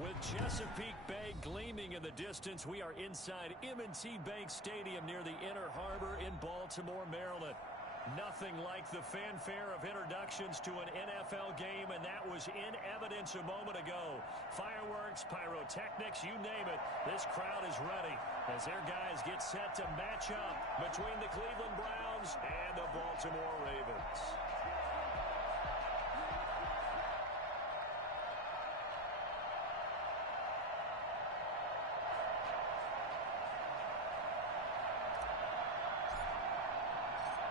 With Chesapeake Bay gleaming in the distance, we are inside M&T Bank Stadium near the Inner Harbor in Baltimore, Maryland. Nothing like the fanfare of introductions to an NFL game, and that was in evidence a moment ago. Fireworks, pyrotechnics, you name it, this crowd is ready as their guys get set to match up between the Cleveland Browns and the Baltimore Ravens.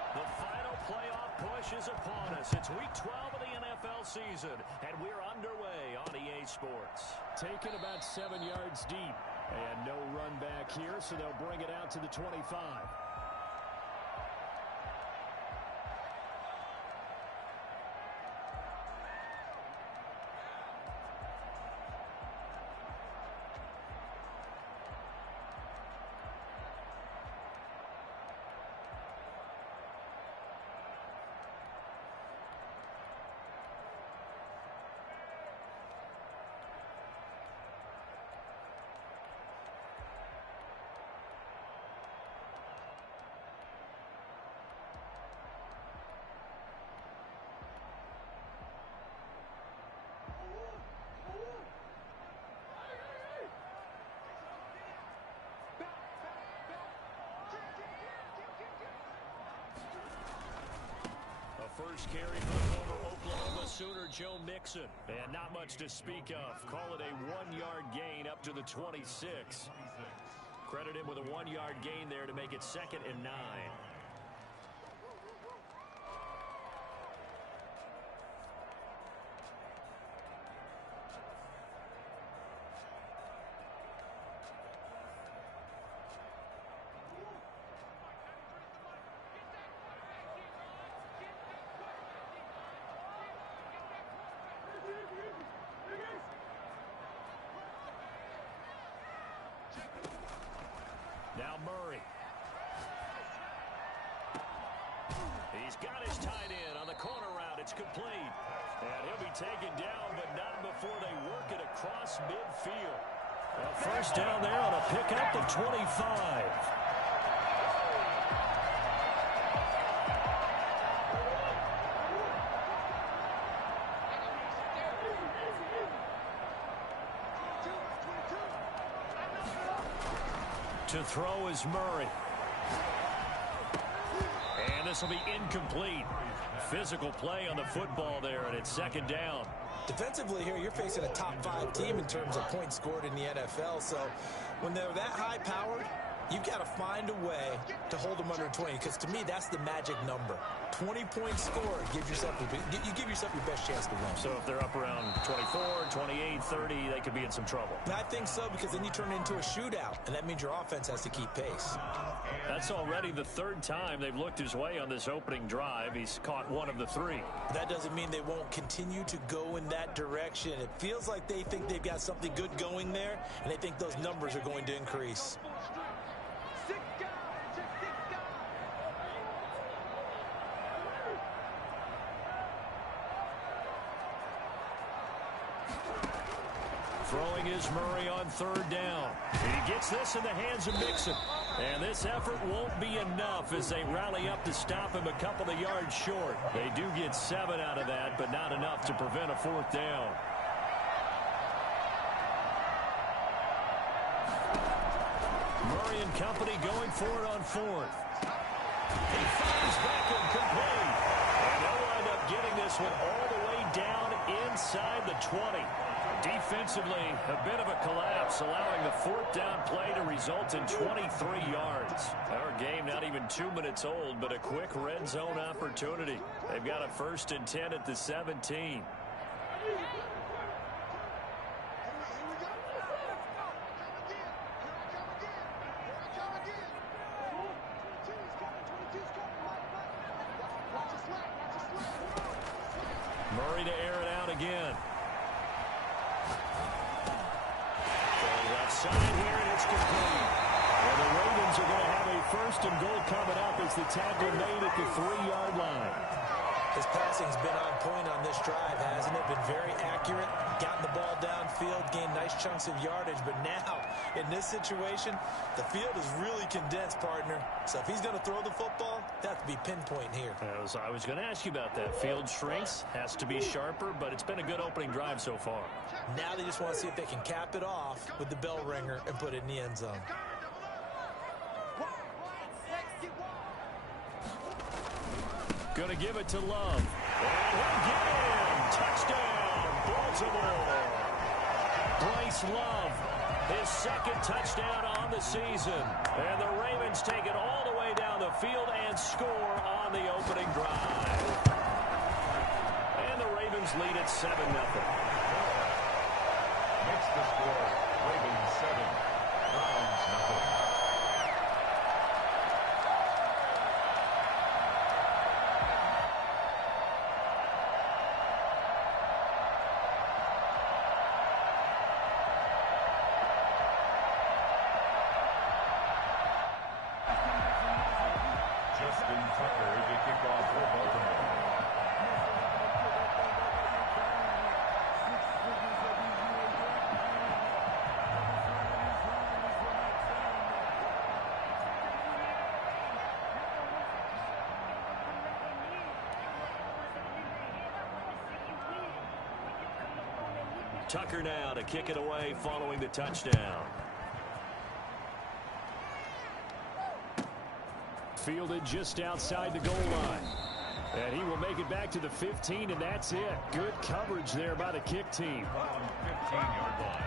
The final playoff push is upon us. It's week 12 of the NFL season, and we're underway on EA Sports. Taken about 7 yards deep, and no run back here, so they'll bring it out to the 25. First carry for former Oklahoma Sooner Joe Mixon. And not much to speak of. Call it a 1-yard gain up to the 26. Credit him with a 1-yard gain there to make it 2nd and 9. Now Murray. He's got his tight end on the corner route. It's complete. And he'll be taken down, but not before they work it across midfield. A first down there on a pickup of 25. To throw is Murray. And this will be incomplete. Physical play on the football there, and it's 2nd down. Defensively here, you're facing a top 5 team in terms of points scored in the NFL. So when they're that high-powered, you've got to find a way to hold them under 20, because to me, that's the magic number. 20 points scored, you give yourself your best chance to win. So if they're up around 24, 28, 30, they could be in some trouble. I think so, because then you turn it into a shootout, and that means your offense has to keep pace. That's already the 3rd time they've looked his way on this opening drive. He's caught 1 of the 3. That doesn't mean they won't continue to go in that direction. It feels like they think they've got something good going there, and they think those numbers are going to increase. Throwing is Murray on 3rd down. He gets this in the hands of Mixon. And this effort won't be enough as they rally up to stop him a couple of yards short. They do get 7 out of that, but not enough to prevent a 4th down. Murray and company going for it on 4th. He fires back incomplete. And they'll wind up getting this one all the way down inside the 20. Defensively, a bit of a collapse, allowing the 4th down play to result in 23 yards. Our game not even 2 minutes old, but a quick red zone opportunity. They've got a 1st and 10 at the 17. Murray to air it out again. Side here, and it's complete. Well, the Ravens are going to have a 1st and goal coming up as the tackle made at the 3-yard line. His passing's been on point on this drive, hasn't it? Been very accurate, gotten the ball downfield, gained nice chunks of yardage. But now, in this situation, the field is really condensed, partner. So if he's going to throw the football, that has to be pinpoint here. I was going to ask you about that. Field shrinks, has to be sharper, but it's been a good opening drive so far. Now they just want to see if they can cap it off with the bell ringer and put it in the end zone. Going to give it to Love. And he'll get in. Touchdown, Baltimore. Bryce Love, his second touchdown on the season. And the Ravens take it all the way down the field and score on the opening drive. And the Ravens lead at 7-0. Makes the score Ravens 7, Browns 0. Tucker now to kick it away following the touchdown. Fielded just outside the goal line. And he will make it back to the 15, and that's it. Good coverage there by the kick team. 15-yard line.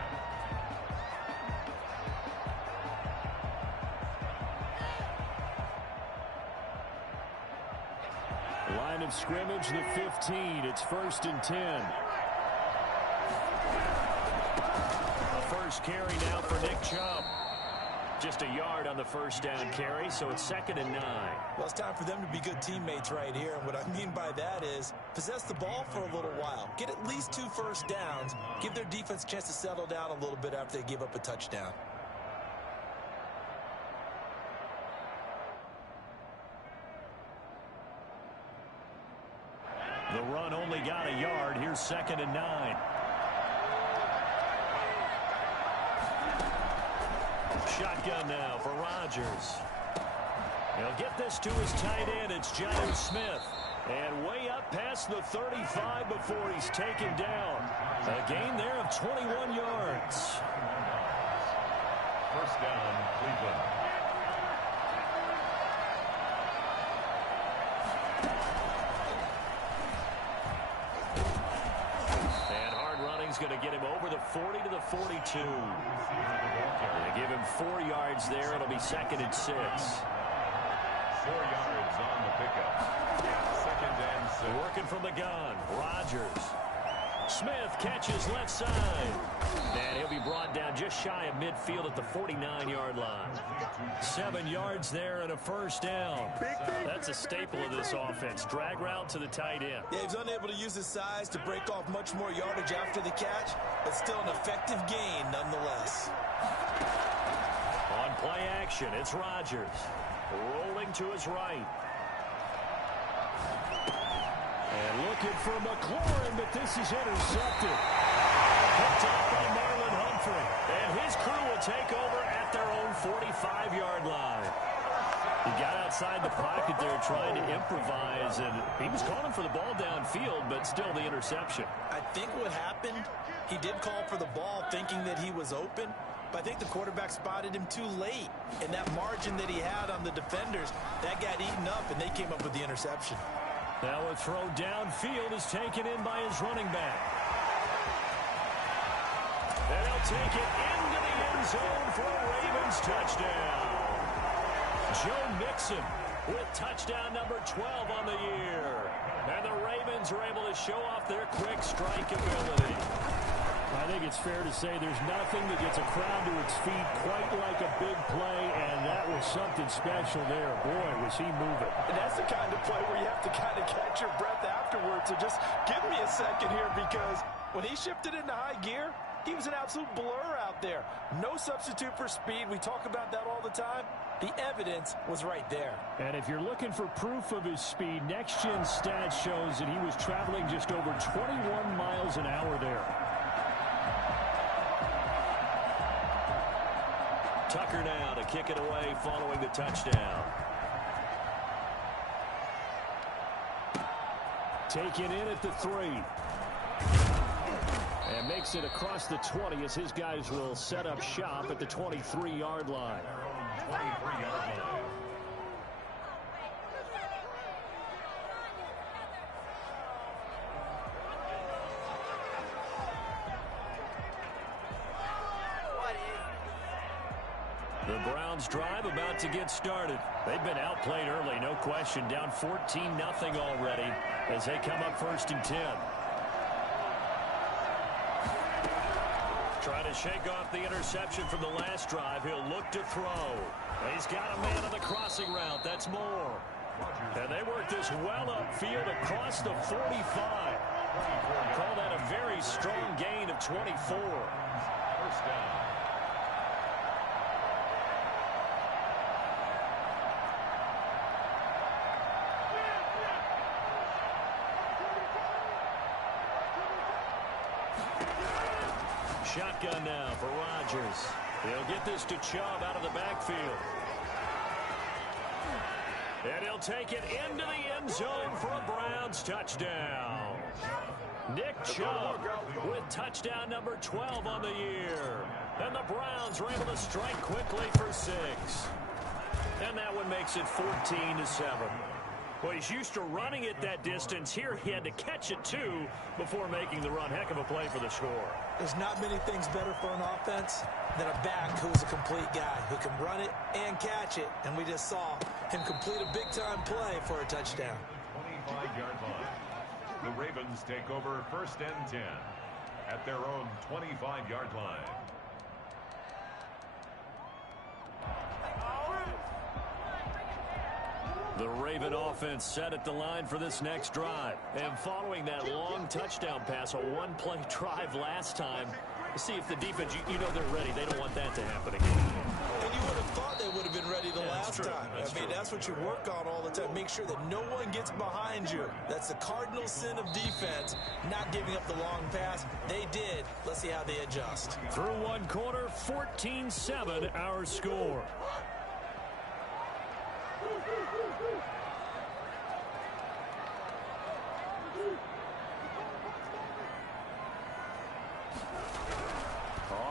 Line of scrimmage, the 15. It's 1st and 10. First carry now for Nick Chubb. Just a yard on the first down carry, so it's 2nd and 9. Well, it's time for them to be good teammates right here. And what I mean by that is possess the ball for a little while. Get at least 2 first downs. Give their defense a chance to settle down a little bit after they give up a touchdown. The run only got a yard. Here's 2nd and 9. Shotgun now for Rodgers. He'll get this to his tight end. It's Jonnu Smith. And way up past the 35 before he's taken down. A gain there of 21 yards. First down, Cleveland. And hard running's going to get him over the 40 to the 42. They give him 4 yards there. It'll be 2nd and 6. 4 yards on the pickup. 2nd and 6. Working from the gun. Rodgers. Smith catches left side. And he'll be brought down just shy of midfield at the 49-yard line. 7 yards there and a first down. That's a staple of this offense. Drag route to the tight end. Yeah, he's unable to use his size to break off much more yardage after the catch, but still an effective gain nonetheless. On play action, it's Rodgers. Rolling to his right. And looking for McLaurin, but this is intercepted. Picked off by Marlon Humphrey. And his crew will take over at their own 45-yard line. He got outside the pocket there trying to improvise, and he was calling for the ball downfield, but still the interception. I think what happened, he did call for the ball thinking that he was open, but I think the quarterback spotted him too late. And that margin that he had on the defenders, that got eaten up, and they came up with the interception. Now a throw downfield is taken in by his running back. And he'll take it into the end zone for a Ravens touchdown. Joe Mixon with touchdown number 12 on the year. And the Ravens are able to show off their quick strike ability. I think it's fair to say there's nothing that gets a crowd to its feet quite like a big play, and that was something special there. Boy, was he moving. And that's the kind of play where you have to kind of catch your breath afterwards. So just give me a second here, because when he shifted into high gear, He was an absolute blur out there. No substitute for speed. We talk about that all the time. The evidence was right there. And if you're looking for proof of his speed, next-gen stats shows that he was traveling just over 21 miles an hour there. Tucker now to kick it away following the touchdown. Taken in at the 3. And makes it across the 20 as his guys will set up shop at the 23-yard line. 23-yard line. The Browns drive about to get started. They've been outplayed early, no question. Down 14-0 already as they come up 1st and 10. Trying to shake off the interception from the last drive. He'll look to throw. He's got a man on the crossing route. That's Moore. And they work this well upfield across the 45. Call that a very strong gain of 24. First down. Shotgun now for Rodgers. He'll get this to Chubb out of the backfield. And he'll take it into the end zone for a Browns touchdown. Nick Chubb with touchdown number 12 on the year. And the Browns were able to strike quickly for 6. And that one makes it 14-7. Well, he's used to running it that distance. Here he had to catch it, too, before making the run. Heck of a play for the score. There's not many things better for an offense than a back who's a complete guy who can run it and catch it. And we just saw him complete a big-time play for a touchdown. 25-yard line. The Ravens take over 1st and 10 at their own 25-yard line. The Raven offense set at the line for this next drive. And following that long touchdown pass, a one-play drive last time, see if the defense, you know they're ready. They don't want that to happen again. And you would have thought they would have been ready the last time. That's what you work on all the time. Make sure that no one gets behind you. That's the cardinal sin of defense, not giving up the long pass. They did. Let's see how they adjust. Through one quarter, 14-7 our score.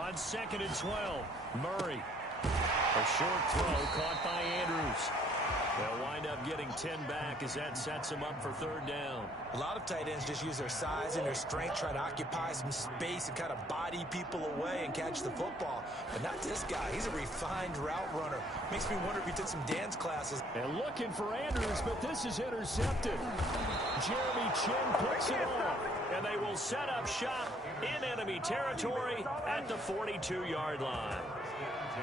On 2nd and 12, Murray. A short throw caught by Andrews. They'll wind up getting 10 back as that sets them up for 3rd down. A lot of tight ends just use their size and their strength, try to occupy some space and kind of body people away and catch the football. But not this guy. He's a refined route runner. Makes me wonder if he took some dance classes. And looking for Andrews, but this is intercepted. Jeremy Chin picks it off. And they will set up shop in enemy territory at the 42-yard line.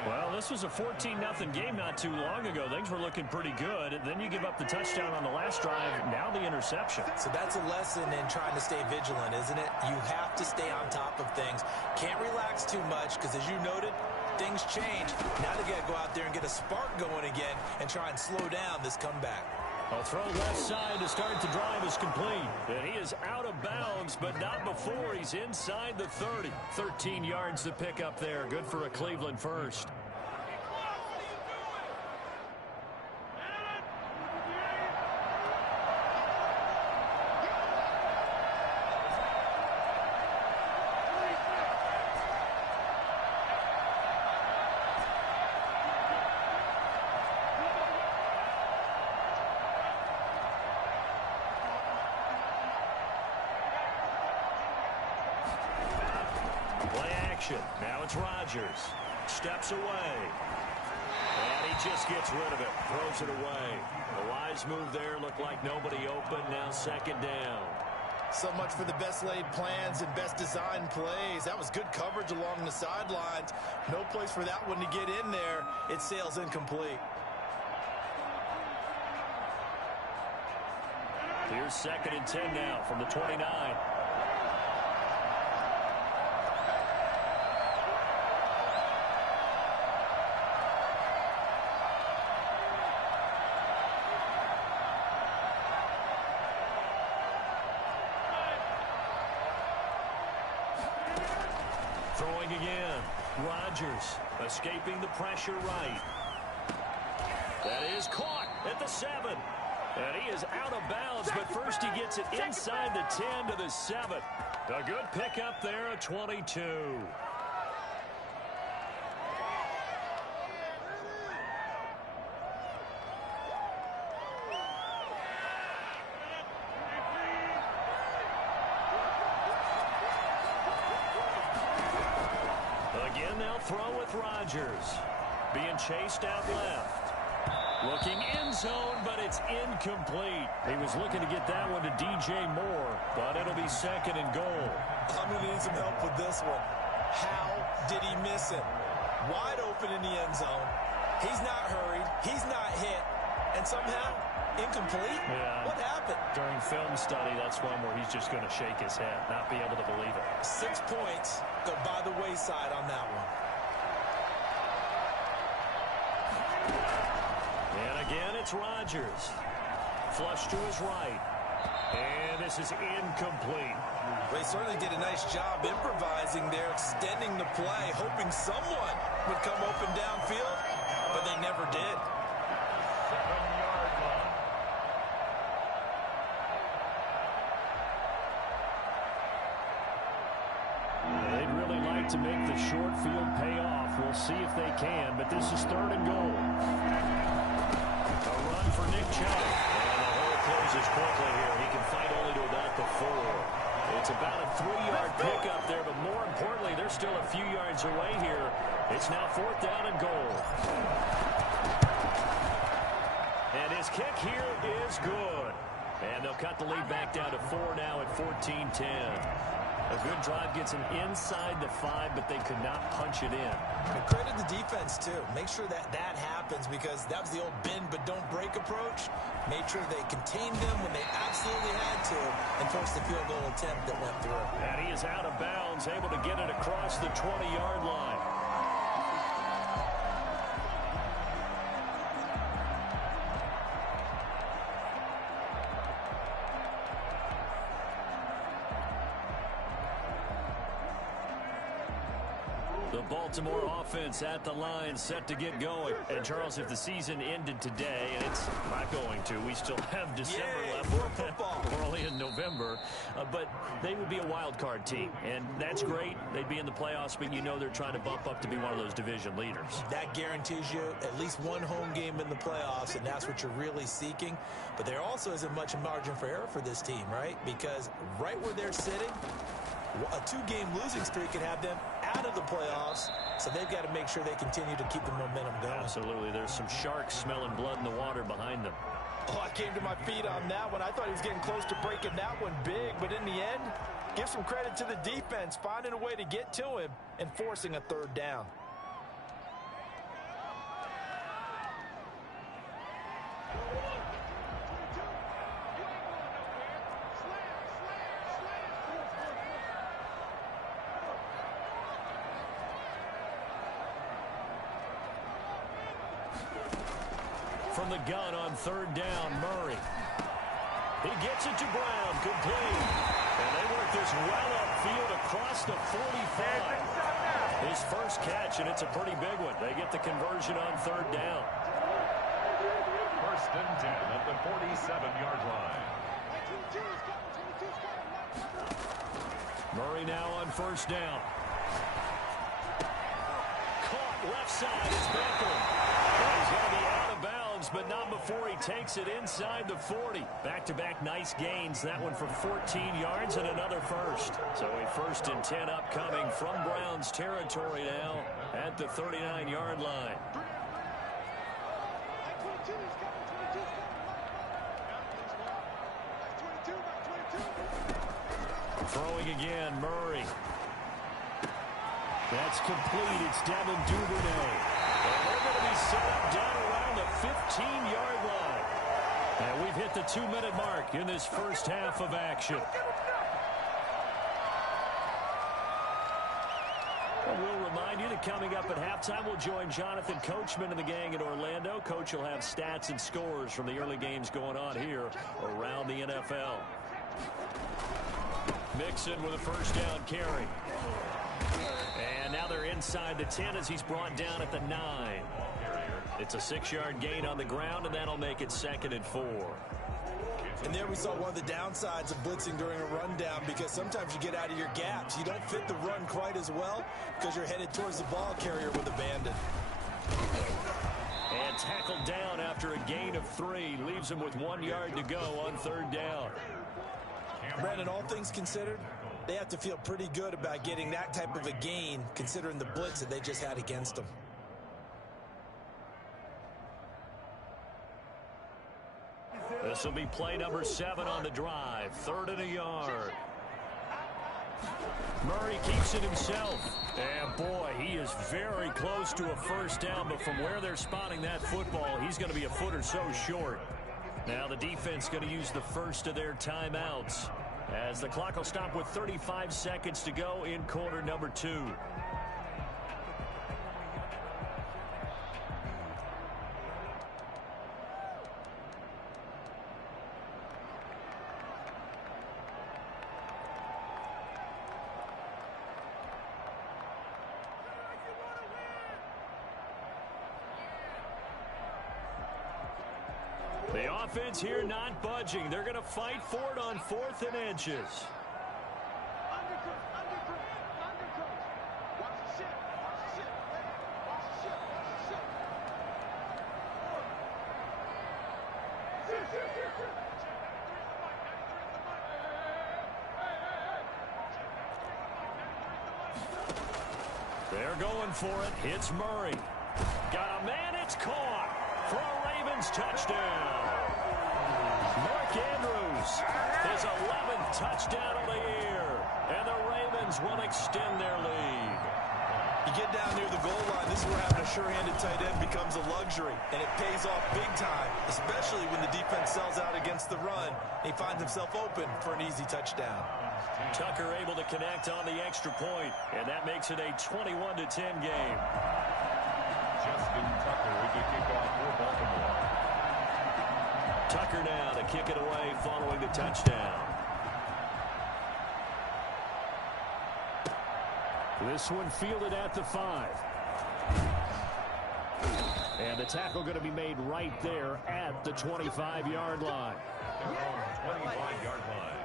Well, this was a 14-0 game not too long ago. Things were looking pretty good. And then you give up the touchdown on the last drive. Now the interception. So that's a lesson in trying to stay vigilant, isn't it? You have to stay on top of things. Can't relax too much because, as you noted, things change. Now they got to go out there and get a spark going again and try and slow down this comeback. A throw left side to start the drive is complete. And he is out of bounds, but not before he's inside the 30. 13 yards to pick up there. Good for a Cleveland first. Now it's Rodgers. Steps away. And he just gets rid of it. Throws it away. A wise move there. Looked like nobody open. Now 2nd down. So much for the best laid plans and best designed plays. That was good coverage along the sidelines. No place for that one to get in there. It sails incomplete. Here's 2nd and 10 now from the 29. Throwing again. Rodgers escaping the pressure right. That is caught at the 7. And he is out of bounds, but first he gets it inside the 10 to the 7. A good pickup there at 22. Again, they'll throw with Rodgers. Being chased out left. Looking end zone, but it's incomplete. He was looking to get that one to DJ Moore, but it'll be 2nd and goal. I'm going to need some help with this one. How did he miss it? Wide open in the end zone. He's not hurried. He's not hit. And somehow, incomplete? Yeah. What happened? During film study, that's one where he's just going to shake his head, not be able to believe it. 6 points go by the wayside on that one. And again, it's Rodgers. Flush to his right. And this is incomplete. They certainly did a nice job improvising there, extending the play, hoping someone would come open downfield, but they never did. 7-yard line. They'd really like to make the short field pay off. We'll see if they can, but this is 3rd and goal. A run for Nick Chubb. And the hole closes quickly here. He can fight only to about the 4. It's about a 3-yard pickup there, but more importantly, they're still a few yards away here. It's now 4th down and goal. And his kick here is good. And they'll cut the lead back down to 4 now at 14-10. A good drive gets him inside the 5, but they could not punch it in. And credit the defense, too. Make sure that happens, because that was the old bend but don't break approach. Made sure they contained them when they absolutely had to and forced the field goal attempt that went through. And he is out of bounds, able to get it across the 20-yard line. The Baltimore offense at the line, set to get going. And, Charles, if the season ended today, and it's not going to, we still have December left. More football. We're only in November. But they would be a wild card team, and that's great. They'd be in the playoffs, but you know they're trying to bump up to be one of those division leaders. That guarantees you at least one home game in the playoffs, and that's what you're really seeking. But there also isn't much margin for error for this team, right? Because right where they're sitting, a 2-game losing streak could have them out of the playoffs, so they've got to make sure they continue to keep the momentum going. Absolutely. There's some sharks smelling blood in the water behind them. Oh, I came to my feet on that one. I thought he was getting close to breaking that one big, but in the end, give some credit to the defense, finding a way to get to him and forcing a 3rd down. From the gun on 3rd down, Murray. He gets it to Brown, complete. And they work this well upfield across the 45. His first catch, and it's a pretty big one. They get the conversion on 3rd down. 1st and 10 at the 47-yard line. Murray now on 1st down. Caught left side is Beckham. He's going to be out of bounds, but not before he takes it inside the 40. Back-to-back nice gains. That one for 14 yards and another first. So a 1st and 10 upcoming from Browns territory now at the 39-yard line. Throwing again, Murray. That's complete. It's Devin Duvernay. And they're going to be set up down around the 15-yard line. And we've hit the 2-minute mark in this first half of action. We'll remind you that coming up at halftime, we'll join Jonathan Coachman and the gang in Orlando. Coach will have stats and scores from the early games going on here around the NFL. Mixon with a 1st down carry. And now they're inside the 10 as he's brought down at the 9. It's a 6-yard gain on the ground, and that'll make it 2nd and 4. And there we saw one of the downsides of blitzing during a rundown, because sometimes you get out of your gaps. You don't fit the run quite as well because you're headed towards the ball carrier with abandon. And tackled down after a gain of 3. Leaves him with 1 yard to go on 3rd down. Brandon, all things considered, they have to feel pretty good about getting that type of a gain considering the blitz that they just had against them. This will be play number 7 on the drive. 3rd and a yard. Murray keeps it himself. And boy, he is very close to a 1st down, but from where they're spotting that football, he's going to be a foot or so short. Now the defense going to use the first of their timeouts, as the clock will stop with 35 seconds to go in quarter number 2. The offense here not budging. They're going to fight for it on 4th and inches. They're going for it. Hits Murray. Got a man. It's caught for a Ravens touchdown. Mark Andrews, his 11th touchdown of the year, and the Ravens will extend their lead. You get down near the goal line, this is where having a sure-handed tight end becomes a luxury, and it pays off big time, especially when the defense sells out against the run, and he finds himself open for an easy touchdown. Tucker able to connect on the extra point, and that makes it a 21-10 game. Justin Tucker with the kickoff for Baltimore. Tucker now to kick it away following the touchdown. This one fielded at the 5. And the tackle going to be made right there at the 25-yard line. Their own 25-yard line.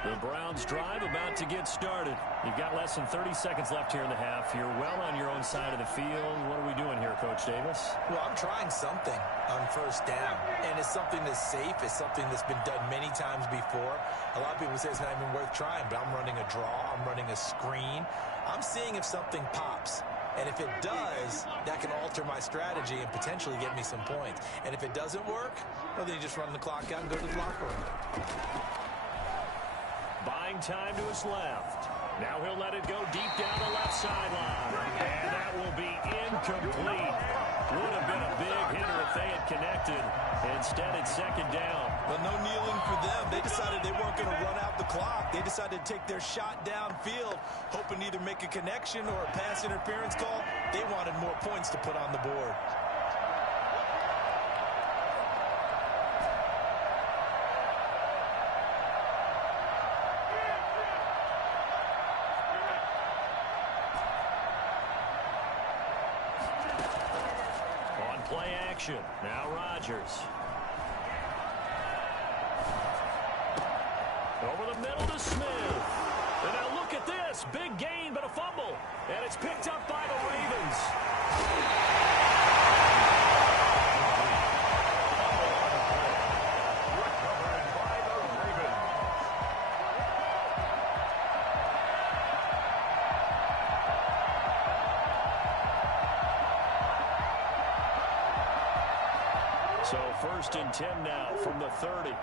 The Browns drive about to get started. You've got less than 30 seconds left here in the half. You're well on your own side of the field. What are we doing here, Coach Davis? Well, I'm trying something on 1st down, and it's something that's safe. It's something that's been done many times before. A lot of people say it's not even worth trying, but I'm running a draw. I'm running a screen. I'm seeing if something pops. And if it does, that can alter my strategy and potentially get me some points. And if it doesn't work, well, then you just run the clock out and go to the locker room. Buying time to his left. Now he'll let it go deep down the left sideline. And that will be incomplete. Would have been a big hitter if they had connected. Instead, it's 2nd down. But no kneeling for them. They decided they weren't going to run out the clock. They decided to take their shot downfield, hoping to either make a connection or a pass interference call. They wanted more points to put on the board. Play action. Now Rodgers. Over the middle to Smith. And now look at this. Big gain, but a fumble. And it's picked up by the Ravens. Recovered by the Ravens. So 1st and 10 now from the 30.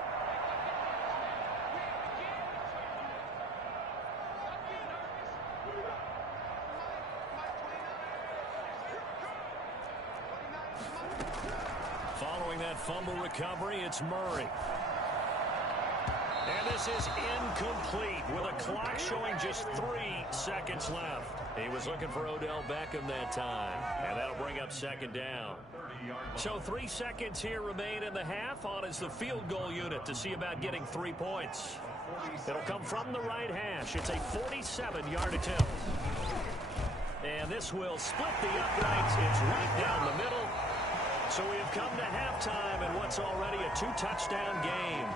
Following that fumble recovery, it's Murray. And this is incomplete with a clock showing just 3 seconds left. He was looking for Odell Beckham that time, and that'll bring up second down. So 3 seconds here remain in the half. On is the field goal unit to see about getting 3 points. It'll come from the right hash. It's a 47-yard attempt. And this will split the uprights. It's right down the middle. So we have come to halftime in what's already a 2-touchdown game.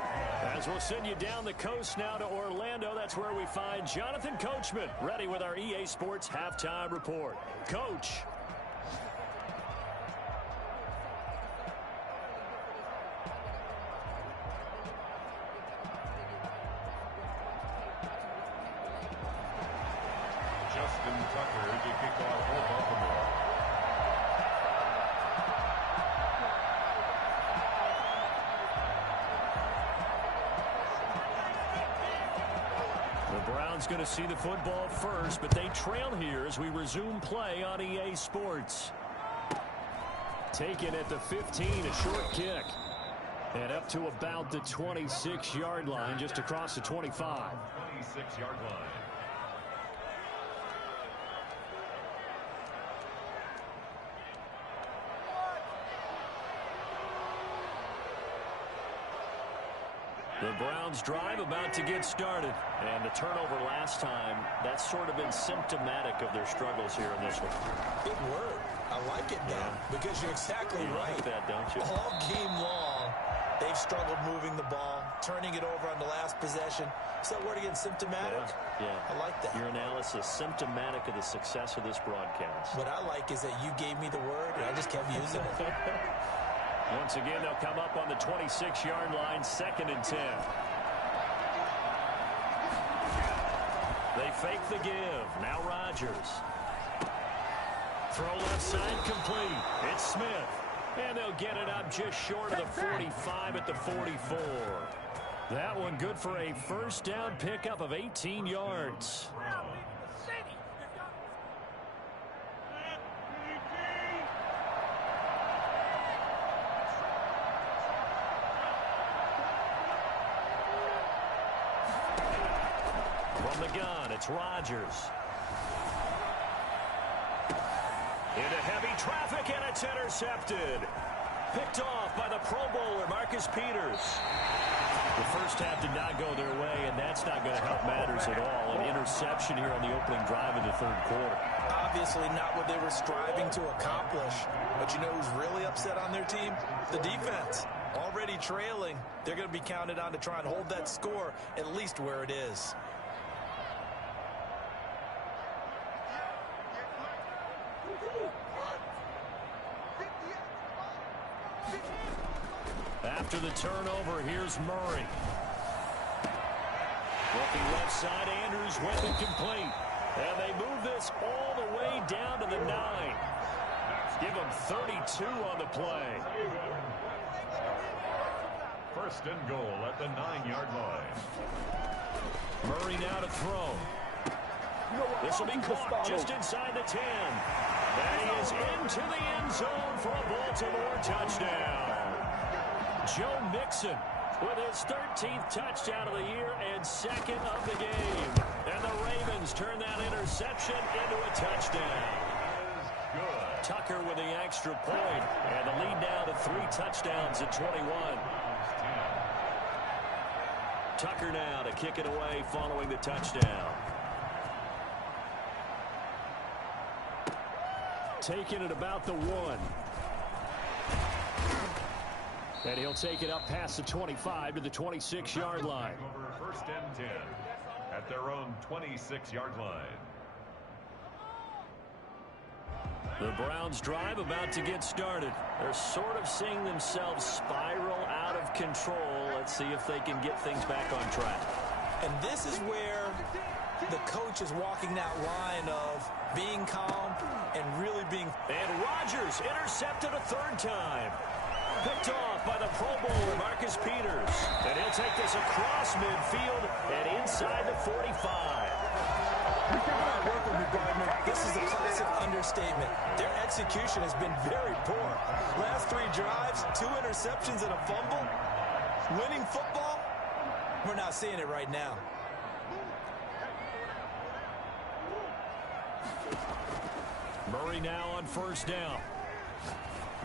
As we'll send you down the coast now to Orlando, that's where we find Jonathan Coachman ready with our EA Sports Halftime Report. Coach. Justin Tucker to kick off for Baltimore. The Browns going to see the football first, but they trail here as we resume play on EA Sports. Taken at the 15, a short kick. And up to about the 26-yard line, just across the 25. 26-yard line. The Browns drive about to get started. And the turnover last time, that's sort of been symptomatic of their struggles here in this one. Big word. I like it now because you're exactly right. Like that, don't you? All game long, they've struggled moving the ball, turning it over on the last possession. Is that word again, symptomatic? Yeah. I like that. Your analysis, symptomatic of the success of this broadcast. What I like is that you gave me the word, and I just kept using it. Once again, they'll come up on the 26-yard line, 2nd and 10. They fake the give. Now Rodgers. Throw left side complete. It's Smith. And they'll get it up just short of the 45 at the 44. That one good for a first down pickup of 18 yards. From the gun, it's Rodgers. Into heavy traffic, and it's intercepted. Picked off by the Pro Bowler, Marcus Peters. The first half did not go their way, and that's not going to help matters at all. An interception here on the opening drive of the third quarter. Obviously not what they were striving to accomplish. But you know who's really upset on their team? The defense. Already trailing. They're going to be counted on to try and hold that score at least where it is. After the turnover, here's Murray. Looking left side, Andrews went incomplete. And they move this all the way down to the 9. Give them 32 on the play. First and goal at the 9-yard line. Murray now to throw. This will be caught just inside the 10. And he is into the end zone for a Baltimore touchdown. Joe Mixon with his 13th touchdown of the year and 2nd of the game. And the Ravens turn that interception into a touchdown. Good. Tucker with the extra point, and the lead now to 3 touchdowns at 21. Tucker now to kick it away following the touchdown. Taking it about the 1. And he'll take it up past the 25 to the 26-yard line. Over 1st and 10 at their own 26-yard line. The Browns drive about to get started. They're sort of seeing themselves spiral out of control. Let's see if they can get things back on track. And this is where the coach is walking that line of being calm and really being... And Rodgers intercepted a 3rd time. Picked off by the Pro Bowler, Marcus Peters. And he'll take this across midfield and inside the 45. Work with me, Gardner. This is a classic understatement. Their execution has been very poor. Last 3 drives, 2 interceptions and a fumble. Winning football? We're not seeing it right now. Murray now on first down.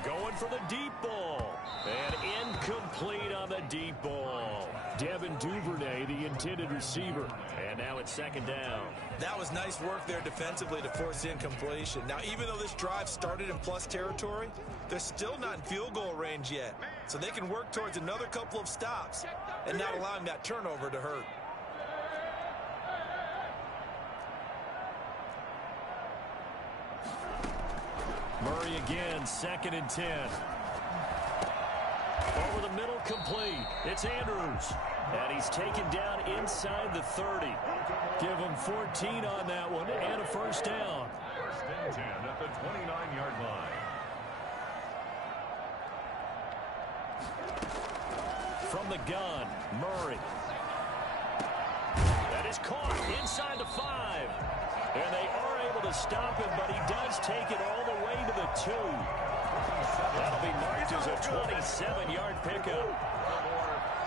Going for the deep ball. And incomplete on the deep ball. Devin Duvernay, the intended receiver. And now it's second down. That was nice work there defensively to force the incompletion. Now, even though this drive started in plus territory, they're still not in field goal range yet. So they can work towards another couple of stops and not allowing that turnover to hurt. Murray again, 2nd and 10. Over the middle, complete. It's Andrews. And he's taken down inside the 30. Give him 14 on that one and a first down. First and 10 at the 29-yard line. From the gun, Murray. That is caught inside the 5. And they are able to stop him, but he does take it all the way to the 2. That'll be marked as a 27-yard pickup.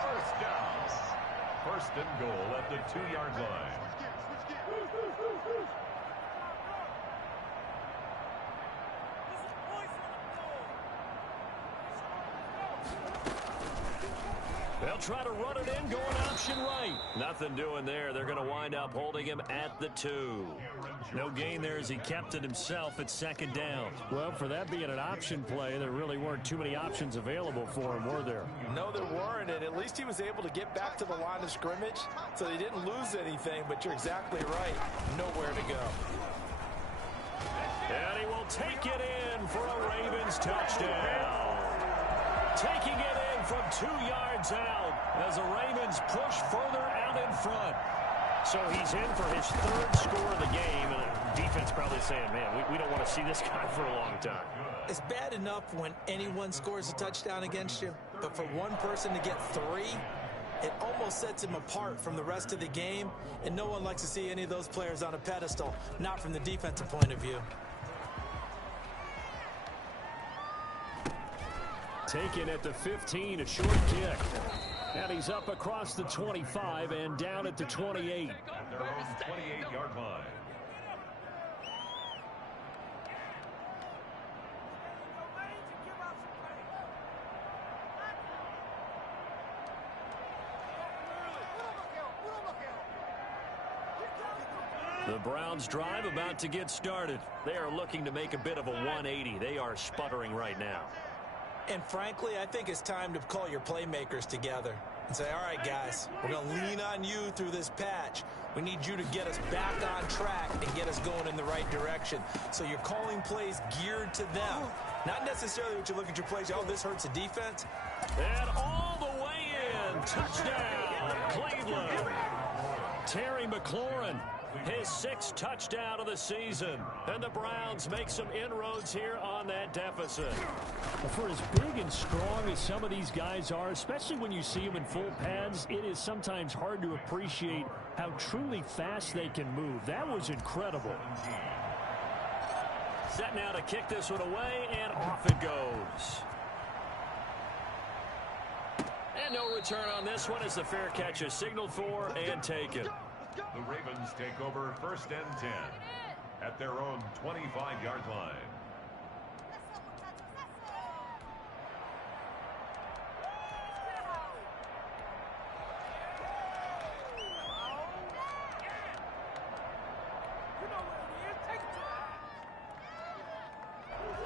First down. First and goal at the 2-yard line. They'll try to run it in, going option right. Nothing doing there. They're going to wind up holding him at the 2. No gain there as he kept it himself at second down. Well, for that being an option play, there really weren't too many options available for him, were there? No, there weren't, and at least he was able to get back to the line of scrimmage, so he didn't lose anything, but you're exactly right. Nowhere to go. And he will take it in for a Ravens touchdown. Taking it in from 2 yards out as the Ravens push further out in front. So he's in for his 3rd score of the game, and the defense probably saying, man, we don't want to see this guy for a long time. It's bad enough when anyone scores a touchdown against you, but for one person to get 3, it almost sets him apart from the rest of the game, and no one likes to see any of those players on a pedestal, not from the defensive point of view. Taken at the 15, a short kick. And he's up across the 25 and down at the 28. At their own 28-yard line. The Browns drive about to get started. They are looking to make a bit of a 180. They are sputtering right now. And frankly, I think it's time to call your playmakers together and say, all right, guys, we're going to lean on you through this patch. We need you to get us back on track and get us going in the right direction. So you're calling plays geared to them. Not necessarily what you look at your plays, oh, this hurts the defense. And all the way in. Touchdown, Cleveland. Terry McLaurin, his 6th touchdown of the season. And the Browns make some inroads here on that deficit. For as big and strong as some of these guys are, especially when you see them in full pads, it is sometimes hard to appreciate how truly fast they can move. That was incredible. Set now to kick this one away, and off it goes. And no return on this one as the fair catch is signaled for and taken. The Ravens take over first and 10 at their own 25-yard line.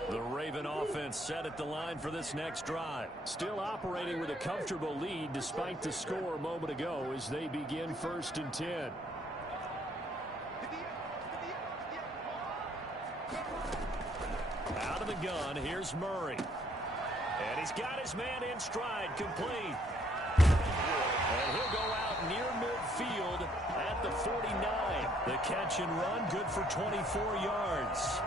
The Raven offense set at the line for this next drive. Still operating with a comfortable lead despite the score a moment ago as they begin first and 10. Out of the gun, here's Murray. And he's got his man in stride, complete. And he'll go out near midfield at the 49. The catch and run, good for 24 yards.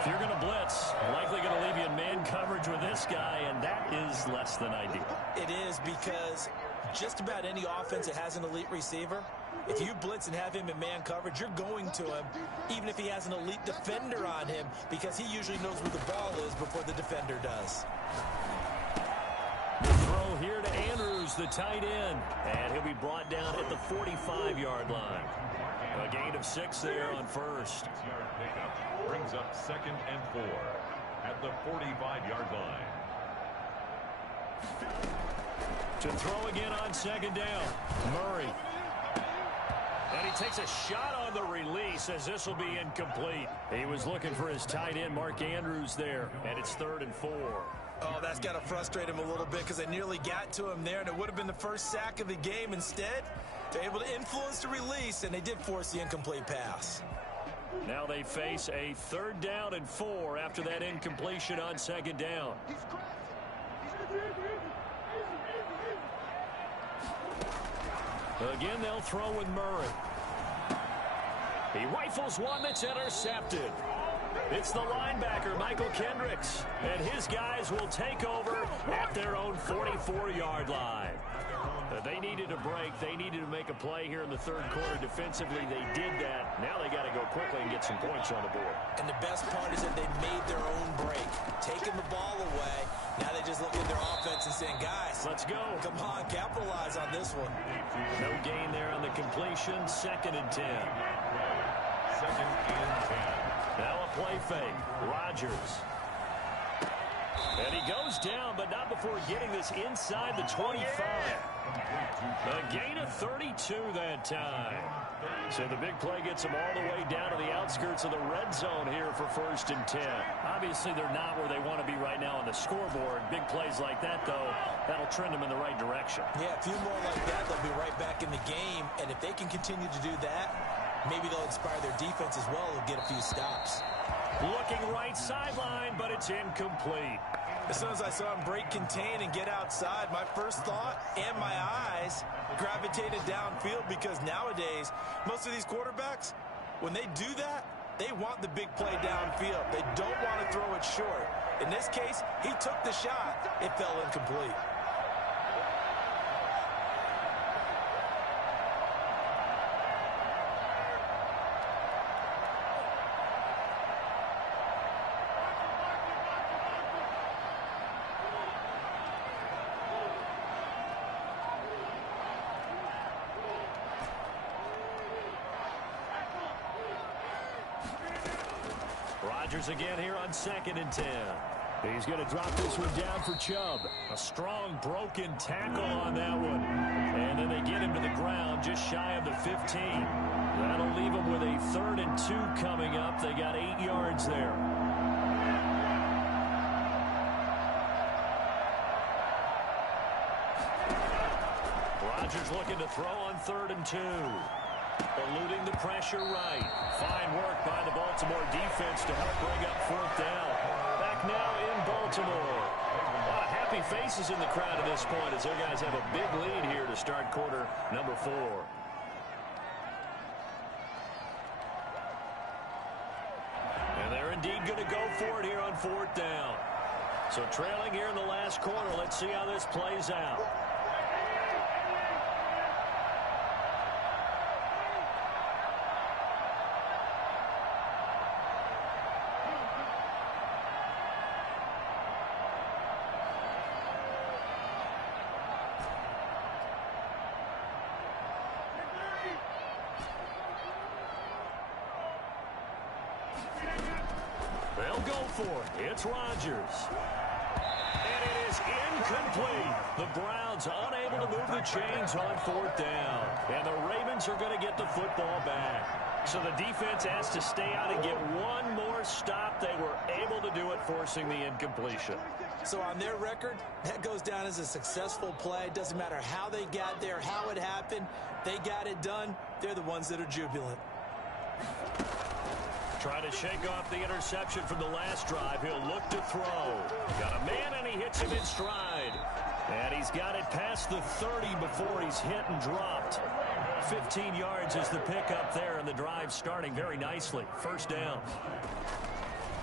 If you're going to blitz, likely going to leave you in man coverage with this guy, and that is less than ideal. It is, because just about any offense that has an elite receiver, if you blitz and have him in man coverage, you're going to him, even if he has an elite defender on him, because he usually knows where the ball is before the defender does. The throw here to Andrews, the tight end, and he'll be brought down at the 45-yard line. A gain of 6 there on first. 6-yard pickup brings up 2nd and 4 at the 45-yard line. To throw again on 2nd down. Murray. And he takes a shot on the release as this will be incomplete. He was looking for his tight end, Mark Andrews, there. And it's 3rd and 4. Oh, that's got to frustrate him a little bit because they nearly got to him there, and it would have been the first sack of the game. Instead, they're able to influence the release, and they did force the incomplete pass. Now they face a 3rd down and 4 after that incompletion on 2nd down. Again, they'll throw with Murray. He rifles one that's intercepted. It's the linebacker, Michael Kendricks, and his guys will take over at their own 44-yard line. They needed a break. They needed to make a play here in the 3rd quarter. Defensively, they did that. Now they got to go quickly and get some points on the board. And the best part is that they made their own break, taking the ball away. Now they just look at their offense and saying, guys, let's go. Come on, capitalize on this one. No gain there on the completion. 2nd and 10. 2nd and 10. Now a play fake. Rodgers. And he goes down, but not before getting this inside the 25. A gain of 32 that time. So the big play gets them all the way down to the outskirts of the red zone here for 1st and 10. Obviously, they're not where they want to be right now on the scoreboard. Big plays like that, though, that'll trend them in the right direction. Yeah, a few more like that, they'll be right back in the game. And if they can continue to do that, maybe they'll inspire their defense as well and get a few stops. Looking right sideline, but it's incomplete. As soon as I saw him break contain and get outside, my first thought and my eyes gravitated downfield because nowadays, most of these quarterbacks, when they do that, they want the big play downfield. They don't want to throw it short. In this case, he took the shot. It fell incomplete. Rodgers again here on 2nd and 10. He's going to drop this one down for Chubb. A strong broken tackle on that one. And then they get him to the ground just shy of the 15. That'll leave him with a 3rd and 2 coming up. They got 8 yards there. Rodgers looking to throw on 3rd and 2. Eluding the pressure right. Fine work by the Baltimore defense to help bring up 4th down. Back now in Baltimore. A lot of happy faces in the crowd at this point as their guys have a big lead here to start quarter number 4. And they're indeed going to go for it here on 4th down. So trailing here in the last quarter. Let's see how this plays out. They'll go for it. It's Rodgers. And it is incomplete. The Browns unable to move the chains on 4th down. And the Ravens are going to get the football back. So the defense has to stay out and get one more stop. They were able to do it, forcing the incompletion. So on their record, that goes down as a successful play. It doesn't matter how they got there, how it happened. They got it done. They're the ones that are jubilant. Trying to shake off the interception from the last drive. He'll look to throw. Got a man, and he hits him in stride. And he's got it past the 30 before he's hit and dropped. 15 yards is the pickup there, and the drive starting very nicely. 1st down.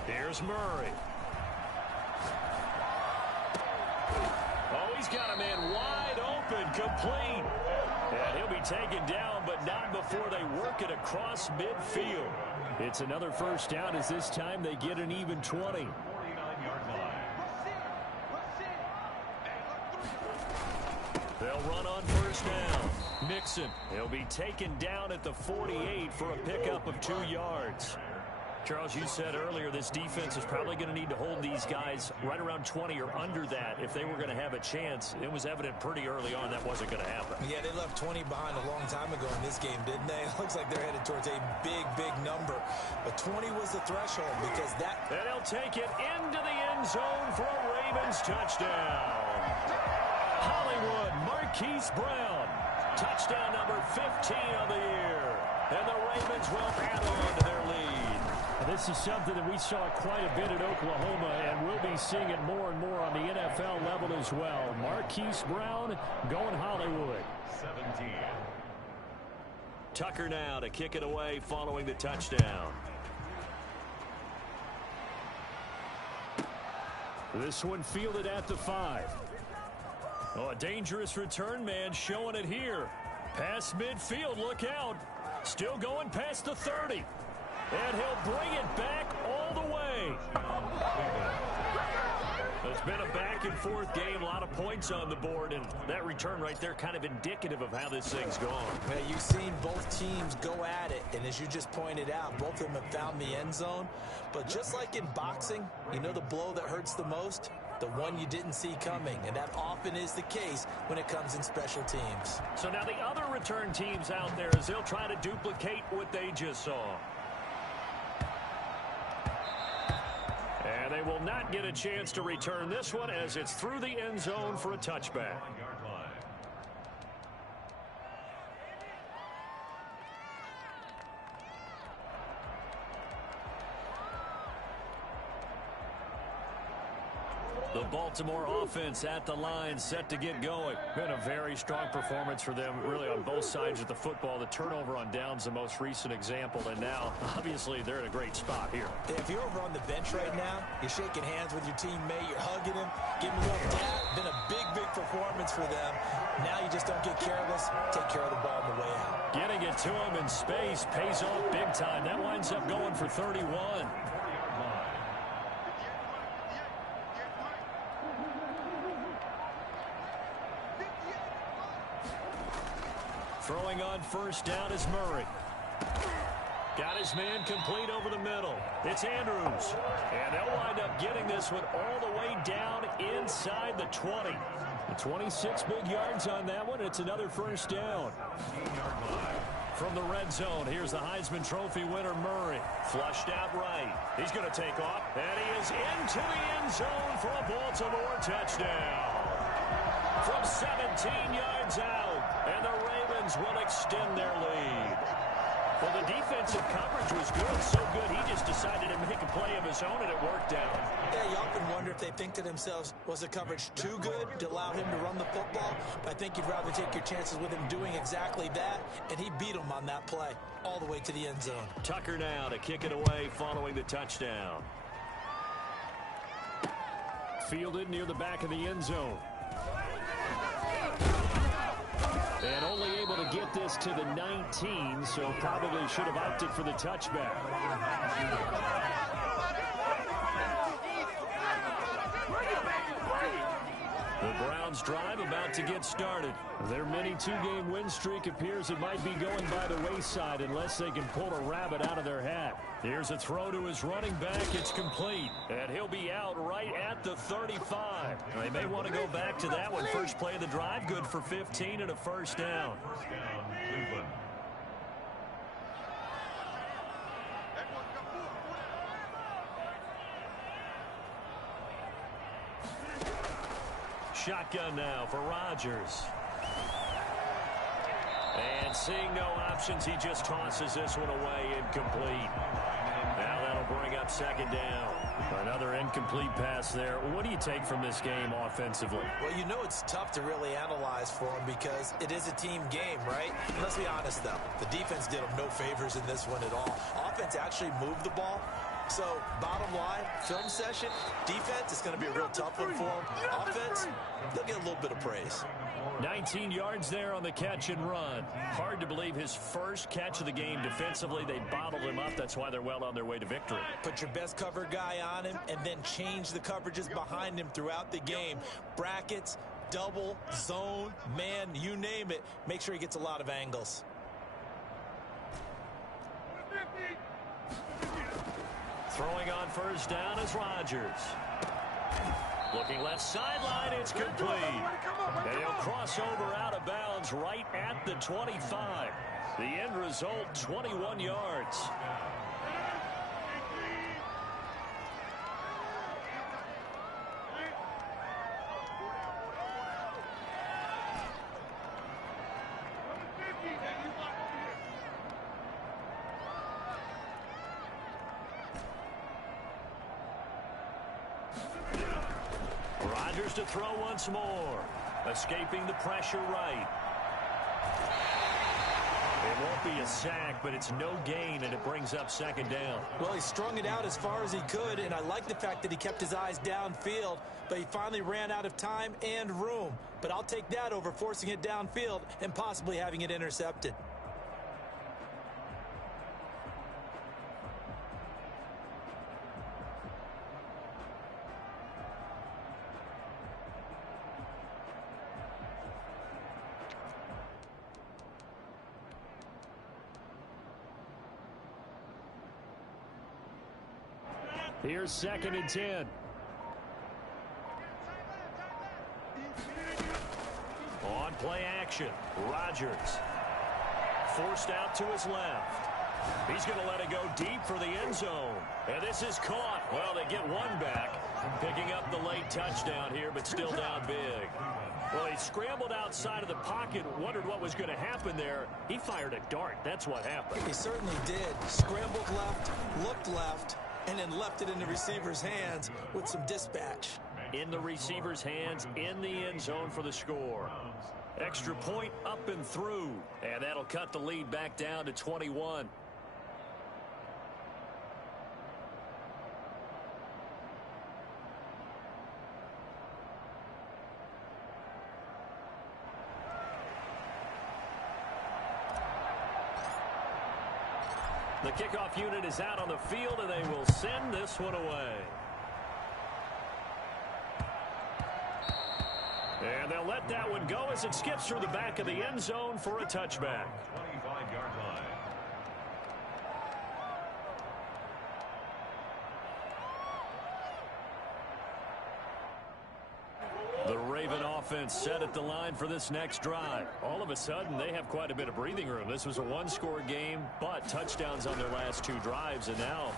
Here's Murray. Oh, he's got a man wide open, complete. And he'll be taken down, but not before they work it across midfield. It's another 1st down as this time they get an even 20. 49-yard line. They'll run on first down. Mixon, he'll be taken down at the 48 for a pickup of 2 yards. Charles, you said earlier this defense is probably going to need to hold these guys right around 20 or under that if they were going to have a chance. It was evident pretty early on that wasn't going to happen. Yeah, they left 20 behind a long time ago in this game, didn't they? It looks like they're headed towards a big, big number. But 20 was the threshold because that... And they'll take it into the end zone for a Ravens touchdown. Hollywood, Marquise Brown. Touchdown number 15 of the year. And the Ravens will add on to their lead. This is something that we saw quite a bit at Oklahoma, and we'll be seeing it more and more on the NFL level as well. Marquise Brown going Hollywood. 17. Tucker now to kick it away following the touchdown. This one fielded at the 5. Oh, a dangerous return man showing it here. Past midfield, look out. Still going past the 30. And he'll bring it back all the way. It's been a back-and-forth game, a lot of points on the board, and that return right there kind of indicative of how this thing's gone. Yeah, you've seen both teams go at it, and as you just pointed out, both of them have found the end zone. But just like in boxing, you know the blow that hurts the most? The one you didn't see coming, and that often is the case when it comes in special teams. So now the other return teams out there, as they'll try to duplicate what they just saw. And they will not get a chance to return this one as it's through the end zone for a touchback. The Baltimore offense at the line, set to get going. Been a very strong performance for them, really on both sides of the football. The turnover on downs, the most recent example, and now, obviously, they're in a great spot here. If you're over on the bench right now, you're shaking hands with your teammate, you're hugging him, giving him a little tap. Been a big, big performance for them. Now you just don't get careless. Take care of the ball on the way out. Getting it to him in space pays off big time. That winds up going for 31. Throwing on first down is Murray. Got his man complete over the middle. It's Andrews. And they'll wind up getting this one all the way down inside the 20. 26 big yards on that one. It's another first down. From the red zone, here's the Heisman Trophy winner, Murray. Flushed out right. He's going to take off. And he is into the end zone for a Baltimore touchdown. From 17 yards out. And the Ravens will extend their lead. Well, the defensive coverage was good, so good he just decided to make a play of his own, and it worked out. Yeah, you often wonder if they think to themselves, was the coverage too good to allow him to run the football? But I think you'd rather take your chances with him doing exactly that, and he beat him on that play all the way to the end zone. Tucker now to kick it away following the touchdown. Fielded near the back of the end zone. And only able to get this to the 19, so probably should have opted for the touchback. The Browns drive about to get started. Their mini two-game win streak appears it might be going by the wayside unless they can pull a rabbit out of their hat. Here's a throw to his running back. It's complete. And he'll be out right at the 35. They may want to go back to that one. First play of the drive, good for 15 and a first down. Shotgun now for Rodgers. And seeing no options, he just tosses this one away, incomplete. Now that'll bring up second down. Another incomplete pass there. What do you take from this game offensively? Well, you know it's tough to really analyze for them because it is a team game, right? And let's be honest, though. The defense did them no favors in this one at all. Offense actually moved the ball. So, bottom line, film session, defense is going to be a real tough one for them. Offense, they'll get a little bit of praise. 19 yards there on the catch and run. Hard to believe his first catch of the game defensively. They bottled him up. That's why they're well on their way to victory. Put your best cover guy on him and then change the coverages behind him throughout the game. Brackets, double, zone, man, you name it. Make sure he gets a lot of angles. Throwing on first down is Rodgers. Looking left sideline, it's complete. And he'll cross over out of bounds right at the 25. The end result, 21 yards. Rodgers to throw once more. Escaping the pressure right. It won't be a sack, but it's no gain, and it brings up second down. Well, he strung it out as far as he could, and I like the fact that he kept his eyes downfield, but he finally ran out of time and room. But I'll take that over forcing it downfield and possibly having it intercepted. Here's 2nd and 10. On play action, Rodgers. Forced out to his left. He's going to let it go deep for the end zone. And this is caught. Well, they get one back. Picking up the late touchdown here, but still down big. Well, he scrambled outside of the pocket, wondered what was going to happen there. He fired a dart. That's what happened. He certainly did. Scrambled left, looked left, and then left it in the receiver's hands with some dispatch. In the receiver's hands, in the end zone for the score. Extra point up and through. And that'll cut the lead back down to 21. The kickoff unit is out on the field, and they will send this one away. And they'll let that one go as it skips through the back of the end zone for a touchback. 25-yard line. The Raven offense set at the line for this next drive. All of a sudden, they have quite a bit of breathing room. This was a one-score game, but touchdowns on their last two drives, and now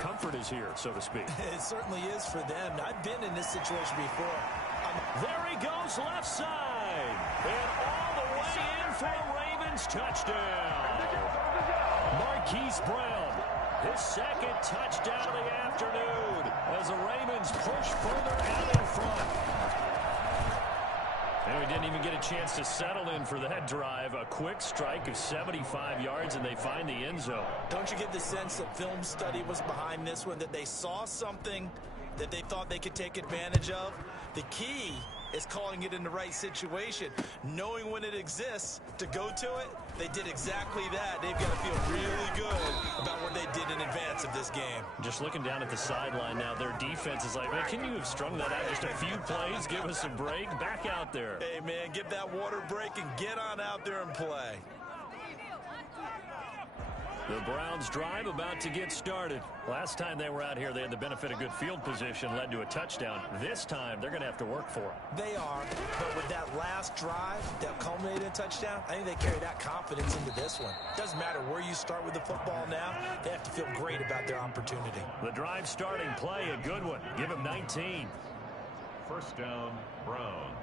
comfort is here, so to speak. It certainly is for them. I've been in this situation before. There he goes left side. And all the way in for a Ravens touchdown. Marquise Brown, his second touchdown of the afternoon as the Ravens push further out in front. And we didn't even get a chance to settle in for that drive. A quick strike of 75 yards, and they find the end zone. Don't you get the sense that film study was behind this one, that they saw something that they thought they could take advantage of? The key is calling it in the right situation, knowing when it exists to go to it. They did exactly that. They've got to feel really good about what they did in advance of this game. Just looking down at the sideline now, their defense is like, man, can you have strung that out just a few plays? Give us a break. Back out there. Hey, man, give that water break and get on out there and play. The Browns drive about to get started. Last time they were out here, they had the benefit of good field position, led to a touchdown. This time, they're going to have to work for it. They are, but with that last drive that culminated in a touchdown, I think they carry that confidence into this one. Doesn't matter where you start with the football now, they have to feel great about their opportunity. The drive starting play, a good one. Give him 19. First down, Browns.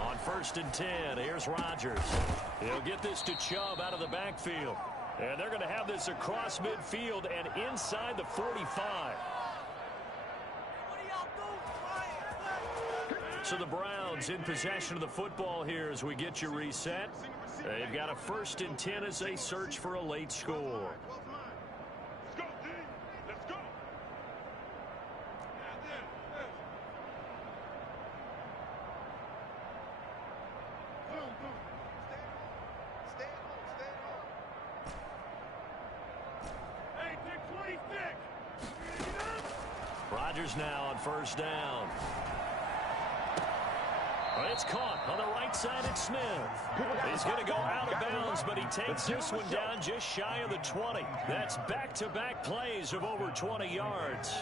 On 1st and 10, here's Rodgers. He'll get this to Chubb out of the backfield. And they're going to have this across midfield and inside the 45. So the Browns in possession of the football here as we get you reset. They've got a 1st and 10 as they search for a late score. Rodgers now on first down. It's caught on the right side at Smith. He's going to go out of bounds, but he takes this one down just shy of the 20. That's back-to-back plays of over 20 yards.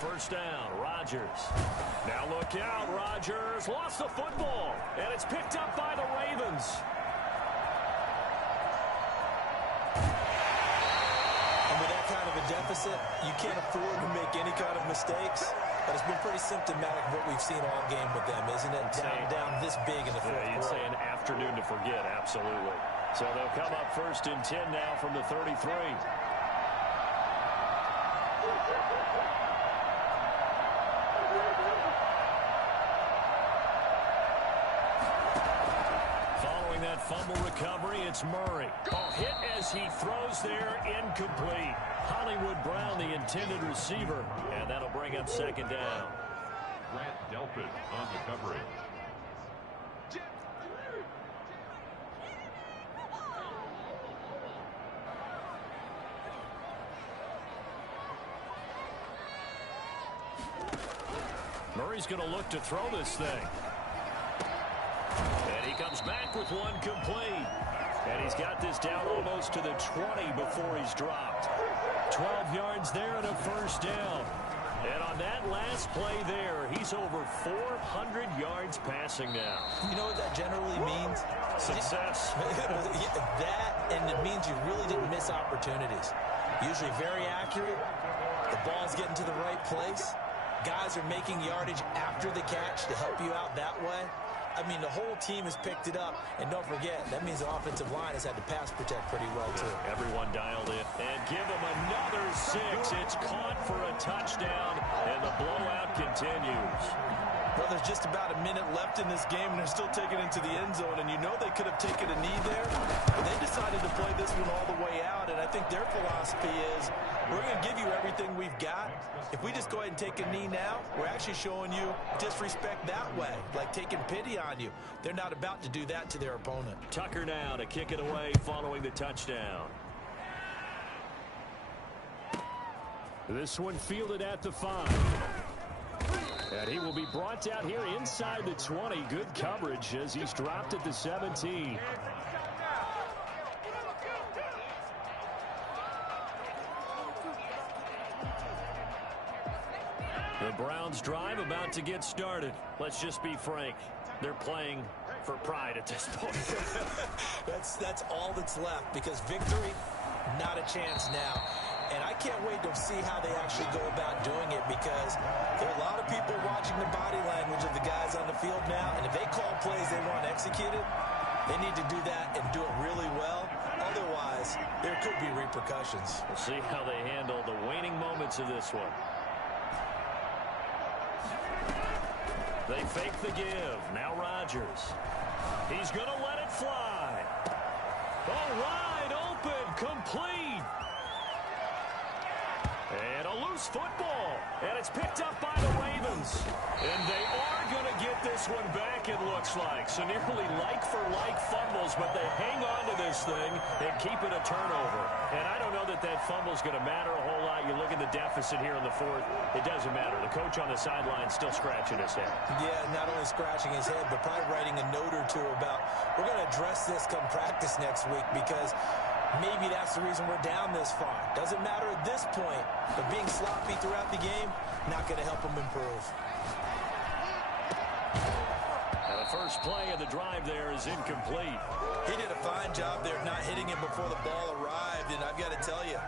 First down, Rodgers. Now look out, Rodgers lost the football, and it's picked up by the Ravens. And with that kind of a deficit, you can't afford to make any kind of mistakes. But it's been pretty symptomatic of what we've seen all game with them, isn't it? Down this big in the fourth quarter. You'd say an afternoon to forget, absolutely. So they'll come up first and 10 now from the 33. That fumble recovery, it's Murray. Hit as he throws there, incomplete. Hollywood Brown, the intended receiver, and that'll bring up second down. Grant Delpit on the coverage. Murray's going to look to throw this thing. And he comes back with one complete. And he's got this down almost to the 20 before he's dropped. 12 yards there and a first down. And on that last play there, he's over 400 yards passing now. You know what that generally means? Success. That, and it means you really didn't miss opportunities. Usually very accurate. The ball's getting to the right place. Guys are making yardage after the catch to help you out that way. I mean, the whole team has picked it up. And don't forget, that means the offensive line has had to pass protect pretty well, too. Everyone dialed in. And give him another 6. It's caught for a touchdown, and the blowout continues. Well, there's just about a minute left in this game, and they're still taking it into the end zone. And you know they could have taken a knee there, but they decided to play this one all the way out. And I think their philosophy is, we're going to give you everything we've got. If we just go ahead and take a knee now, we're actually showing you disrespect that way, like taking pity on you. They're not about to do that to their opponent. Tucker now to kick it away following the touchdown. This one fielded at the 5. And he will be brought down here inside the 20. Good coverage as he's dropped at the 17. The Browns drive about to get started. Let's just be frank. They're playing for pride at this point. That's all that's left, because victory, not a chance now. And I can't wait to see how they actually go about doing it, because there are a lot of people watching the body language of the guys on the field now. And if they call plays they want executed, they need to do that and do it really well. Otherwise, there could be repercussions. We'll see how they handle the waning moments of this one. They fake the give. Now Rodgers. He's going to let it fly. Oh, wide open. Complete. And a loose football. And it's picked up by the Ravens. And they are going to get this one back, it looks like. So nearly like-for-like fumbles, but they hang on to this thing and keep it a turnover. And I don't know that that fumble's going to matter a whole lot. You look at the deficit here in the fourth, it doesn't matter. The coach on the sideline still scratching his head. Yeah, not only scratching his head, but probably writing a note or two about, we're going to address this come practice next week, because maybe that's the reason we're down this far. Doesn't matter at this point, but being sloppy throughout the game, not going to help them improve. Now the first play of the drive there is incomplete. He did a fine job there not hitting him before the ball arrived, and I've got to tell you,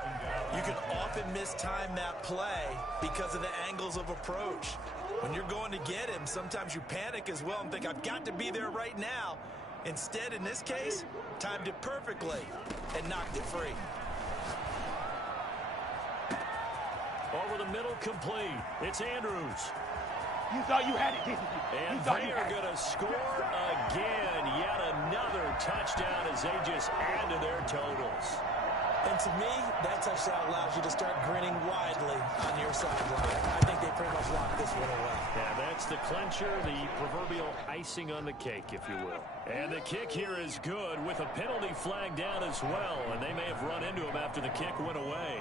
you can often mistime that play because of the angles of approach. When you're going to get him, sometimes you panic as well and think, I've got to be there right now. Instead, in this case, timed it perfectly and knocked it free. Over the middle, complete. It's Andrews. You thought you had it, didn't you? And they are going to score again. Yet another touchdown as they just add to their totals. And to me, that touchdown allows you to start grinning widely on your sideline. I think they pretty much locked this one away. Yeah, that's the clincher, the proverbial icing on the cake, if you will. And the kick here is good with a penalty flag down as well. And they may have run into him after the kick went away.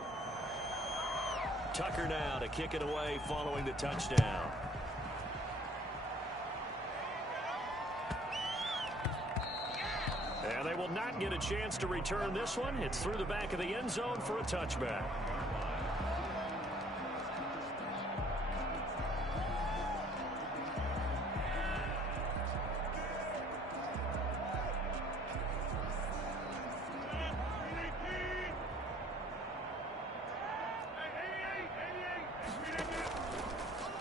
Tucker now to kick it away following the touchdown. And they will not get a chance to return this one. It's through the back of the end zone for a touchback.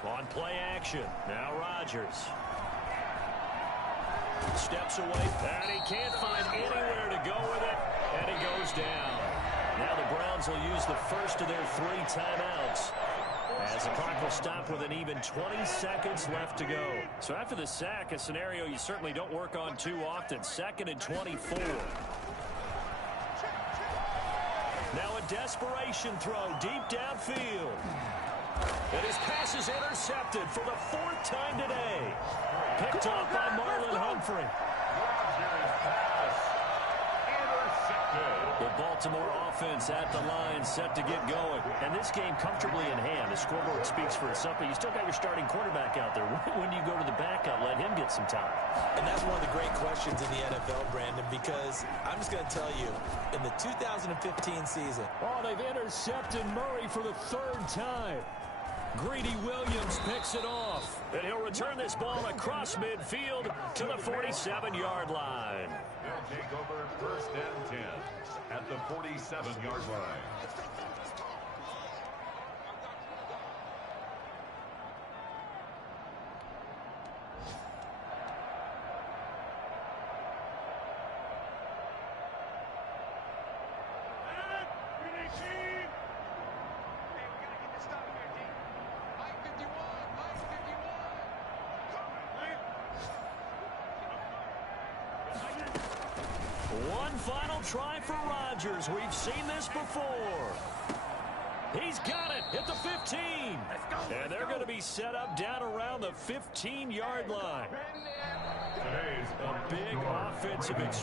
On play action, now Rodgers. Steps away, and he can't find anywhere to go with it, and he goes down. Now the Browns will use the first of their 3 timeouts as the clock will stop with an even 20 seconds left to go. So after the sack, a scenario you certainly don't work on too often. 2nd and 24. Now a desperation throw deep downfield. And his pass is intercepted for the 4th time today. Picked off by Marlon Humphrey. The Baltimore offense at the line, set to get going. And this game comfortably in hand. The scoreboard speaks for itself, but you still got your starting quarterback out there. When do you go to the backup, let him get some time? And that's one of the great questions in the NFL, Brandon, because I'm just going to tell you, in the 2015 season. Oh, they've intercepted Murray for the 3rd time. Greedy Williams picks it off, and he'll return this ball across midfield to the 47-yard line. He'll take over 1st and 10 at the 47-yard line. One final try for Rodgers. We've seen this before. He's got it at the 15. And they're going to be set up down around the 15-yard line. A big offensive experience.